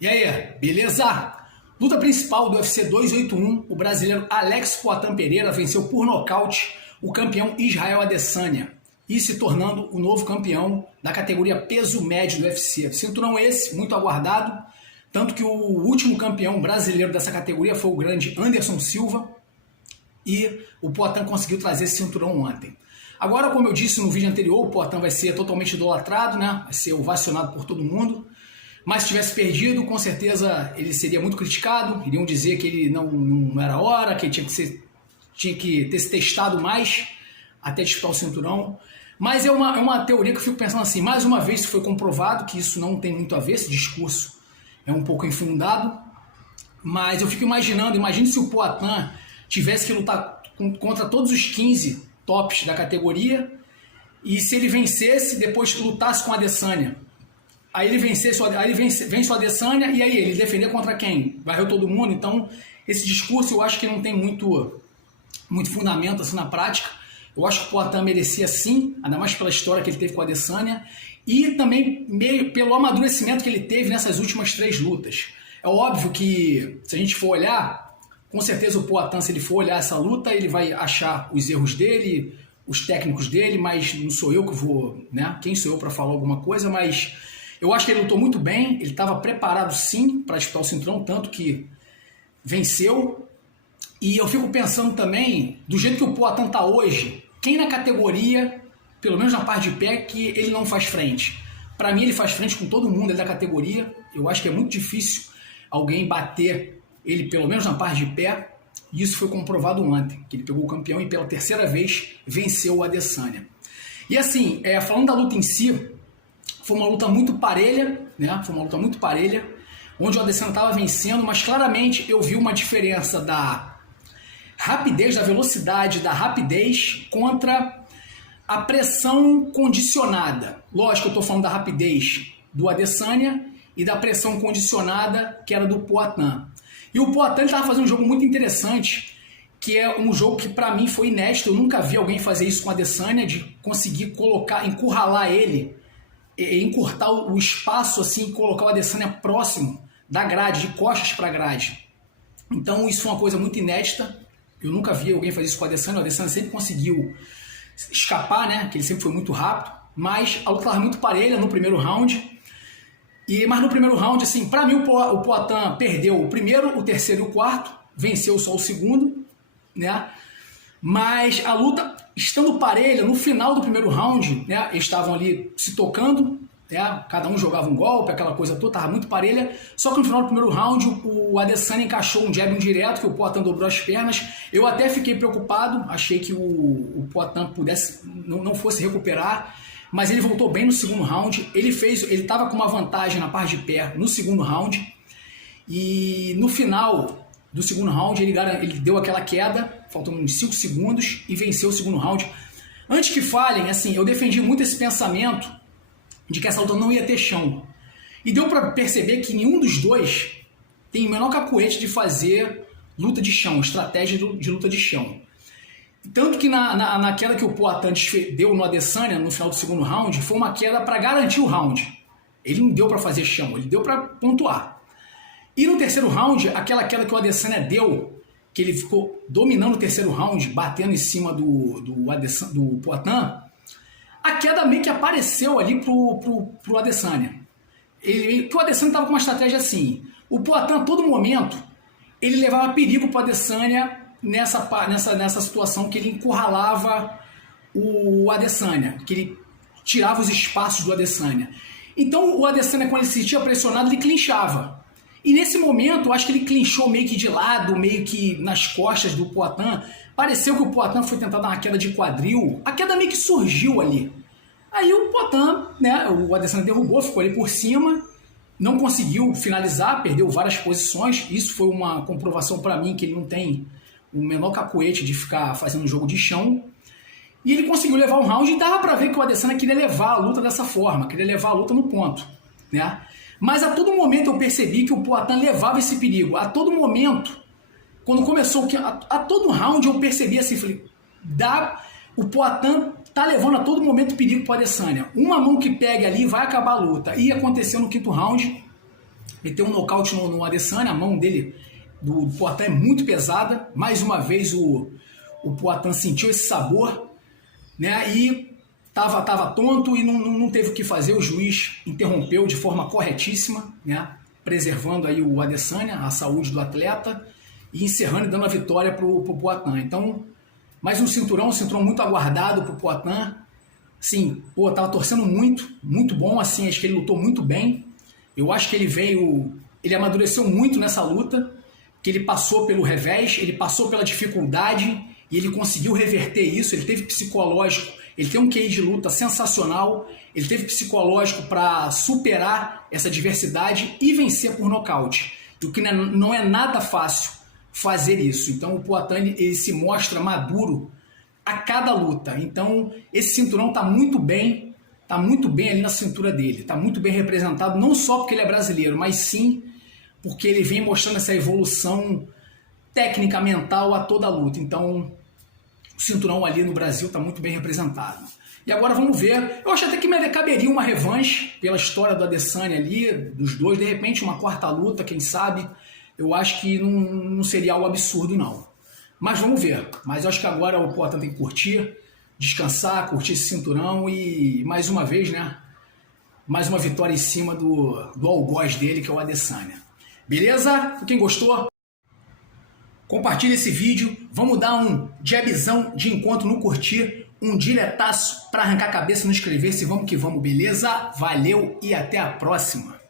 E aí, beleza? Luta principal do UFC 281, o brasileiro Alex Poatan Pereira venceu por nocaute o campeão Israel Adesanya e se tornando o novo campeão da categoria peso médio do UFC. Cinturão esse, muito aguardado, tanto que o último campeão brasileiro dessa categoria foi o grande Anderson Silva e o Poatan conseguiu trazer esse cinturão ontem. Agora, como eu disse no vídeo anterior, o Poatan vai ser totalmente idolatrado, né? Vai ser ovacionado por todo mundo. Mas se tivesse perdido, com certeza ele seria muito criticado. Iriam dizer que ele não era hora, que ele tinha que ter se testado mais até disputar o cinturão. Mas é uma teoria que eu fico pensando assim, mais uma vez foi comprovado que isso não tem muito a ver, esse discurso é um pouco infundado. Mas eu fico imaginando, imagine se o Poatan tivesse que lutar contra todos os 15 tops da categoria e se ele vencesse, depois lutasse com a Adesanya. Aí ele vence o Adesanya e aí ele defender contra quem? Varreu todo mundo. Então esse discurso eu acho que não tem muito fundamento assim na prática. Eu acho que o Poatan merecia sim, ainda mais pela história que ele teve com a Adesanya e também meio pelo amadurecimento que ele teve nessas últimas 3 lutas. É óbvio que se a gente for olhar, com certeza o Poatan, se ele for olhar essa luta, ele vai achar os erros dele, os técnicos dele, mas não sou eu que vou, né? Quem sou eu para falar alguma coisa, mas eu acho que ele lutou muito bem, ele estava preparado sim para disputar o cinturão, tanto que venceu. E eu fico pensando também, do jeito que o Poatan está hoje, quem na categoria, pelo menos na parte de pé, que ele não faz frente? Para mim ele faz frente com todo mundo da categoria, eu acho que é muito difícil alguém bater ele pelo menos na parte de pé, e isso foi comprovado ontem, que ele pegou o campeão e pela 3ª vez venceu o Adesanya. E assim, falando da luta em si, foi uma luta muito parelha, né? Foi uma luta muito parelha, onde o Adesanya estava vencendo, mas claramente eu vi uma diferença da rapidez, da velocidade, da rapidez contra a pressão condicionada. Lógico, eu estou falando da rapidez do Adesanya e da pressão condicionada que era do Poatan. E o Poatan estava fazendo um jogo muito interessante, que é um jogo que para mim foi inédito. Eu nunca vi alguém fazer isso com o Adesanya, de conseguir encurralar ele, encurtar o espaço assim, colocar o Adesanya próximo da grade, de costas para a grade. Então isso foi uma coisa muito inédita. Eu nunca vi alguém fazer isso com o Adesanya. O Adesanya sempre conseguiu escapar, né? Que ele sempre foi muito rápido. Mas a luta estava muito parelha no primeiro round. Mas no primeiro round, assim, para mim o Poatan perdeu o primeiro, o terceiro e o quarto, venceu só o segundo, né? Mas a luta, estando parelha, no final do primeiro round, né, eles estavam ali se tocando, né, cada um jogava um golpe, aquela coisa toda, estava muito parelha, só que no final do primeiro round o Adesanya encaixou um jab indireto, que o Poatan dobrou as pernas. Eu até fiquei preocupado, achei que o Poatan não fosse recuperar, mas ele voltou bem no segundo round. Ele estava com uma vantagem na parte de pé no segundo round, e no final do segundo round ele deu aquela queda, faltando uns 5 segundos, e venceu o segundo round. Antes que falem, assim, eu defendi muito esse pensamento de que essa luta não ia ter chão. E deu para perceber que nenhum dos dois tem o menor cacuete de fazer luta de chão, estratégia de luta de chão. Tanto que na queda que o Poatan deu no Adesanya no final do segundo round, foi uma queda para garantir o round. Ele não deu para fazer chão, ele deu para pontuar. E no terceiro round, aquela queda que o Adesanya deu, que ele ficou dominando o terceiro round, batendo em cima do Poatan, a queda meio que apareceu ali pro Adesanya. Que o Adesanya estava com uma estratégia assim. O Poatan, a todo momento, ele levava perigo pro Adesanya nessa situação que ele encurralava o Adesanya, que ele tirava os espaços do Adesanya. Então o Adesanya, quando ele se sentia pressionado, ele clinchava. E nesse momento, eu acho que ele clinchou meio que de lado, meio que nas costas do Poatan. Pareceu que o Poatan foi tentar dar uma queda de quadril. A queda meio que surgiu ali. Aí o Poatan, né, o Adesanya derrubou, ficou ali por cima, não conseguiu finalizar, perdeu várias posições. Isso foi uma comprovação para mim que ele não tem o menor cacuete de ficar fazendo um jogo de chão. E ele conseguiu levar o round e dava para ver que o Adesanya queria levar a luta dessa forma, queria levar a luta no ponto, né? Mas a todo momento eu percebi que o Poatan levava esse perigo. A todo momento, quando começou, a todo round eu percebi assim, falei, o Poatan tá levando a todo momento perigo para o Adesanya. Uma mão que pegue ali vai acabar a luta. E aconteceu no 5º round. meteu um nocaute no Adesanya, a mão dele, do Poatan, é muito pesada. Mais uma vez o Poatan sentiu esse sabor, né? E tava tonto e não teve o que fazer. O juiz interrompeu de forma corretíssima, né? Preservando aí o Adesanya, a saúde do atleta, e encerrando e dando a vitória pro Poatan. Então, mais um cinturão muito aguardado pro Poatan. Sim, pô, tava torcendo muito bom, assim, acho que ele lutou muito bem. Eu acho que ele amadureceu muito nessa luta, que ele passou pelo revés, ele passou pela dificuldade e ele conseguiu reverter isso. Ele teve psicológico, ele tem um QI de luta sensacional, ele teve psicológico para superar essa adversidade e vencer por nocaute, o que não é nada fácil fazer isso. Então o Poatan ele se mostra maduro a cada luta. Então esse cinturão está muito bem ali na cintura dele, está muito bem representado, não só porque ele é brasileiro, mas sim porque ele vem mostrando essa evolução técnica, mental a toda a luta. Então o cinturão ali no Brasil está muito bem representado. E agora vamos ver, eu acho até que caberia uma revanche pela história do Adesanya ali, dos dois, de repente uma quarta luta, quem sabe. Eu acho que não seria algo absurdo, não. Mas vamos ver. Mas eu acho que agora o Poatan tem que curtir, descansar, curtir esse cinturão e, mais uma vez, né? Mais uma vitória em cima do algoz dele, que é o Adesanya. Beleza? Quem gostou, compartilha esse vídeo. Vamos dar um jabzão de encontro no curtir, um diretaço para arrancar a cabeça no inscrever-se. Vamos que vamos, beleza? Valeu e até a próxima.